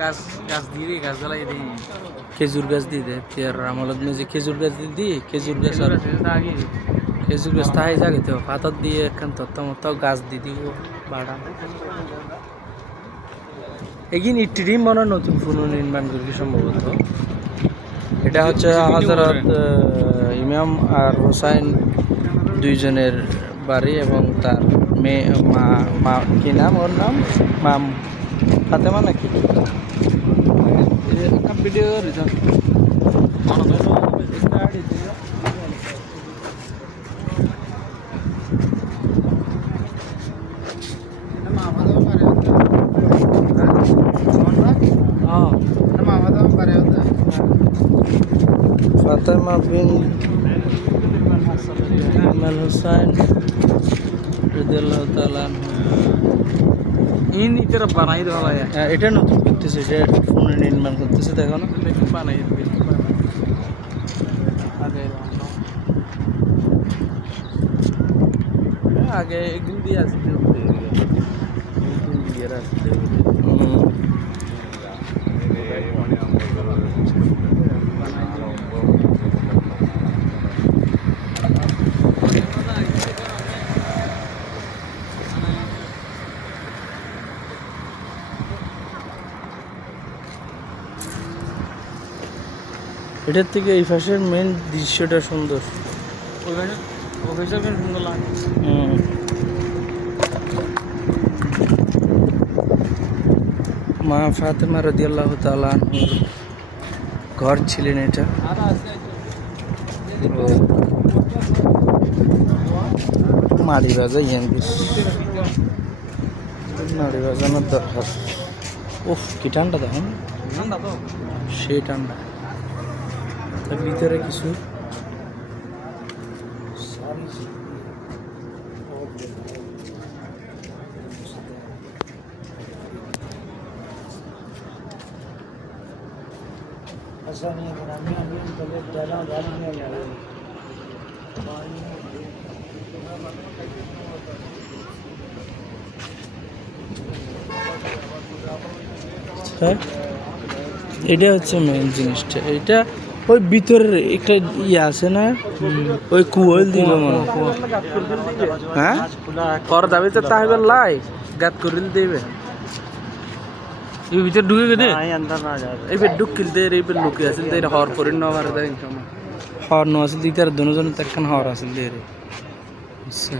গাছ গাছ দিয়ে গাছ জ্বালাই দিই খেজুর গাছ দিয়ে দেয় পেয়ার আমলত মেয়ে যে খেজুর গাছ দিয়ে খেজুর গাছ আর খেজুর গাছ তাই জাগে তো পাথর দিয়ে একখান তত্ত্ব গাছ দিয়ে দিব বাড়া এগিন ইটিরিম মনে নতুন পুনর্নির্মাণ করি সম্ভবত। এটা হচ্ছে হযরত ইমাম আর হোসাইন দুইজনের বাড়ি এবং তার মেয়ে মা কি নাম ওর নাম মাম ফাতেমা নাকি ভিডিও ফাতেমা বিন ইমাম হোসাইন রাদিয়াল্লাহু তাআলা ইন ইতরা বানাই দেওয়া হয় এটা নতুন করতেছে এটা পুনর্নির্মাণ করতেছে দেখো না বানাই আগে একদিন দিয়ে আসতে এটার থেকে এই পাশের মেন দৃশ্যটা সুন্দর। সুন্দর লাগে মা ফাতেমা রাদিয়াল্লাহু তাআলা আনহুর ঘর ছিলেন এটা। মাড়ি বাজাই মাড়ি বাজানোর দরকার। উফ কি ঠান্ডা দেখুন ঠান্ডা তো সেই ঠান্ডা তার ভিতরে কিছু এটা হচ্ছে মেন জিনিসটা। এটা ওই ভিতরের একটা ইয়ে আছে না ওই কুয়োল দিব মনে হ্যাঁ কর দাবি তো তাহলে লাই গাত করিল দেবে এই ভিতর ঢুকে গেছে এই বেড ঢুক কিলতে এই বেড লুকে আছে তাই হর করিন না মারে তাই ইনকাম হর নো আছে দিতার দুজন একখান হর আছে দে রে আচ্ছা